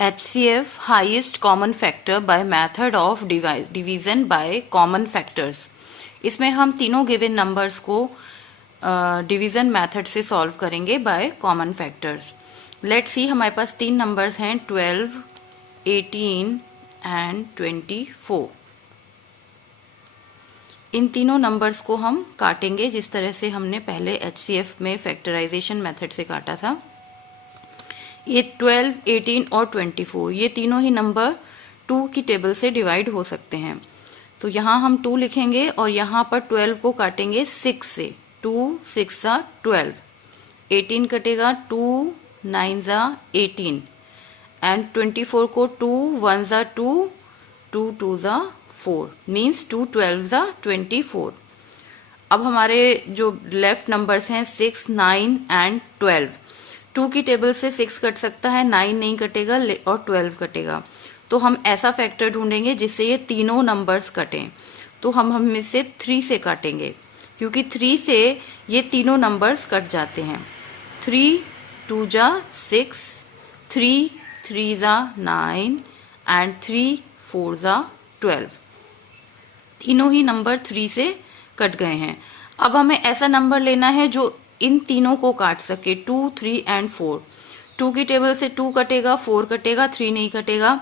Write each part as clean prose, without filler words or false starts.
HCF highest common factor by method of division by common factors. इसमें हम तीनों given numbers को division method से सॉल्व करेंगे by common factors. Let's see, हमारे पास तीन नंबर्स हैं 12, 18 एंड 24। इन तीनों नंबर्स को हम काटेंगे जिस तरह से हमने पहले HCF में फैक्टराइजेशन मेथड से काटा था। ये 12, 18 और 24 ये तीनों ही नंबर 2 की टेबल से डिवाइड हो सकते हैं। तो यहाँ हम 2 लिखेंगे और यहाँ पर 12 को काटेंगे 6 से। 2 6 12, 18 कटेगा 2 9 18 एंड 24 को 2 1 2 2 2 4 मीन्स 2 12 24। अब हमारे जो लेफ्ट नंबर्स हैं 6, 9 एंड 12। 2 की टेबल से 6 कट सकता है, 9 नहीं कटेगा और 12 कटेगा। तो हम ऐसा फैक्टर ढूंढेंगे जिससे ये तीनों नंबर्स कटें। तो हम इसे 3 से काटेंगे क्योंकि 3 से ये तीनों नंबर्स कट जाते हैं। 3 2 6, 3 3 9 एंड 3 4 12। तीनों ही नंबर 3 से कट गए हैं। अब हमें ऐसा नंबर लेना है जो इन तीनों को काट सके, 2 3 एंड 4। 2 की टेबल से 2 कटेगा, 4 कटेगा, 3 नहीं कटेगा।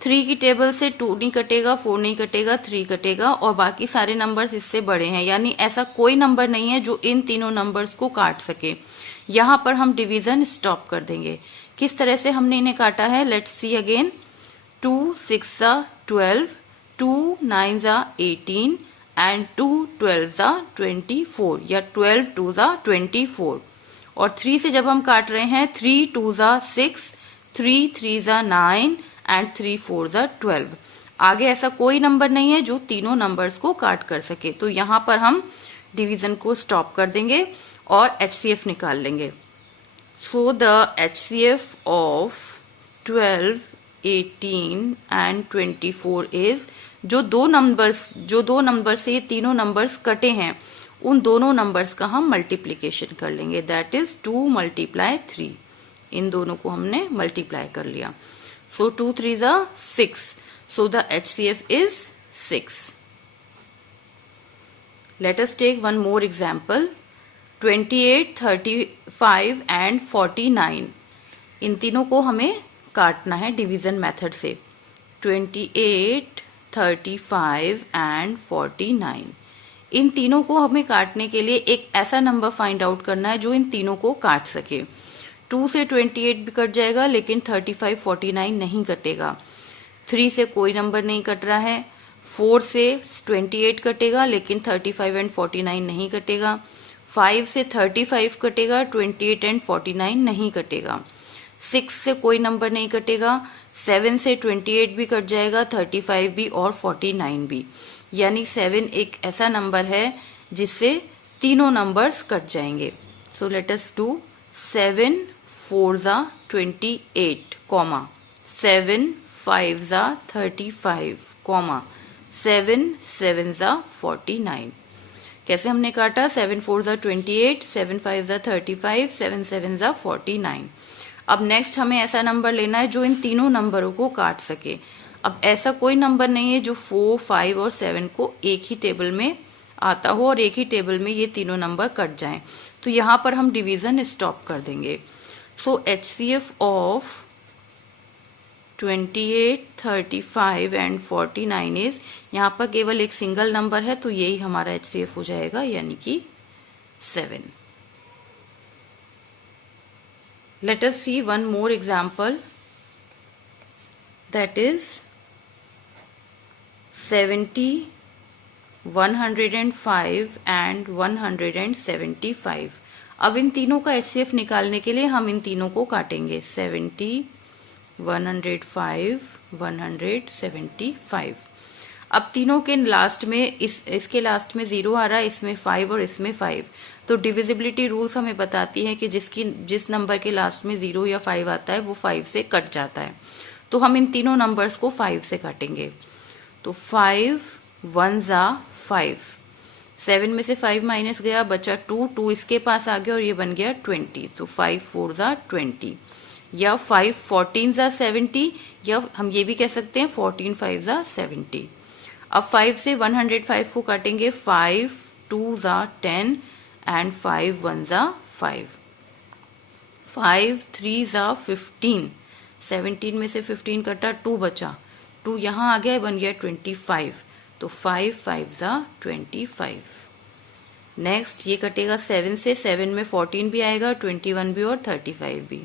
3 की टेबल से 2 नहीं कटेगा, 4 नहीं कटेगा, 3 कटेगा और बाकी सारे नंबर्स इससे बड़े हैं। यानी ऐसा कोई नंबर नहीं है जो इन तीनों नंबर्स को काट सके। यहाँ पर हम डिवीजन स्टॉप कर देंगे। किस तरह से हमने इन्हें काटा है, लेट्स सी अगेन। 2 6 12, 2 9 18 एंड 2 12 24 या 12 2 24। और 3 से जब हम काट रहे हैं 3 2 6, 3 3 9 एंड 3 4 12। आगे ऐसा कोई नंबर नहीं है जो तीनों नंबर्स को काट कर सके। तो यहाँ पर हम डिवीजन को स्टॉप कर देंगे और HCF निकाल लेंगे। सो the HCF of 12, 18 and 24 is, जो दो नंबर से ये तीनों नंबर्स कटे हैं उन दोनों नंबर्स का हम मल्टीप्लीकेशन कर लेंगे। That is 2 × 3। इन दोनों को हमने मल्टीप्लाई कर लिया। So 2 3 6। So the HCF is 6। Let us take one more example. 28, 35 and 49। इन तीनों को हमें काटना है डिवीजन मेथड से। 28, 35 एंड 49। इन तीनों को हमें काटने के लिए एक ऐसा नंबर फाइंड आउट करना है जो इन तीनों को काट सके। 2 से 28 भी कट जाएगा लेकिन 35 49 नहीं कटेगा। 3 से कोई नंबर नहीं कट रहा है। 4 से 28 कटेगा लेकिन 35 एंड 49 नहीं कटेगा। 5 से 35 कटेगा, 28 एंड 49 नहीं कटेगा। 6 से कोई नंबर नहीं कटेगा। 7 से 28 भी कट जाएगा, 35 भी और 49 भी। यानी 7 एक ऐसा नंबर है जिससे तीनों नंबर्स कट जाएंगे। So let us do 7 4 28, 7 5 35, 7 7 49। कैसे हमने काटा? 7 4 28, 7 5 35, 7 7 49। अब नेक्स्ट हमें ऐसा नंबर लेना है जो इन तीनों नंबरों को काट सके। अब ऐसा कोई नंबर नहीं है जो 4, 5 और 7 को एक ही टेबल में आता हो और एक ही टेबल में ये तीनों नंबर कट जाएं। तो यहाँ पर हम डिवीजन स्टॉप कर देंगे। सो HCF ऑफ 28, 35 एंड 49 इज, यहाँ पर केवल एक सिंगल नंबर है तो यही हमारा HCF हो जाएगा, यानी कि 7। Let us see one more example, that is 70, 105 and 175। अब इन तीनों का HCF निकालने के लिए हम इन तीनों को काटेंगे। 70, 105, 175। अब तीनों के लास्ट में इसके लास्ट में 0 आ रहा है, इसमें 5 और इसमें 5। तो डिविजिबिलिटी रूल्स हमें बताती है कि जिस नंबर के लास्ट में 0 या 5 आता है वो 5 से कट जाता है। तो हम इन तीनों नंबर्स को 5 से काटेंगे। तो 5 1 5, 7 में से 5 माइनस गया, बचा 2, 2 इसके पास आ गया और ये बन गया 20। तो 5 4 20। या 5 14 जा 70, या हम ये भी कह सकते हैं 14 5 जा 70। अब 5 से 105 को काटेंगे, 5 2 जा 10 एंड 5 1 जा 5, 5 3 जा 15, 17 में से 15 कटा, 2 बचा, 2 यहां आ गया, बन गया 25, तो 5 5 जा 25। नेक्स्ट ये कटेगा 7 से, 7 में 14 भी आएगा, 21 भी और 35 भी,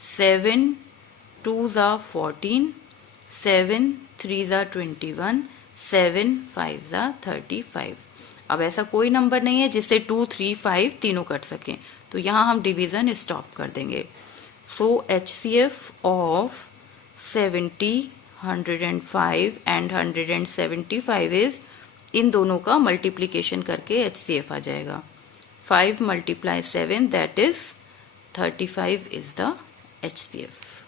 7 2 जा 14, 7 3 जा 21, 7 5 जा 35। अब ऐसा कोई नंबर नहीं है जिससे 2 3 5 तीनों कट सकें, तो यहां हम डिवीजन स्टॉप कर देंगे। सो HCF ऑफ 70, 105 एंड 175 इज, इन दोनों का मल्टीप्लीकेशन करके HCF आ जाएगा। 5 × 7 that is 35 is the HCF।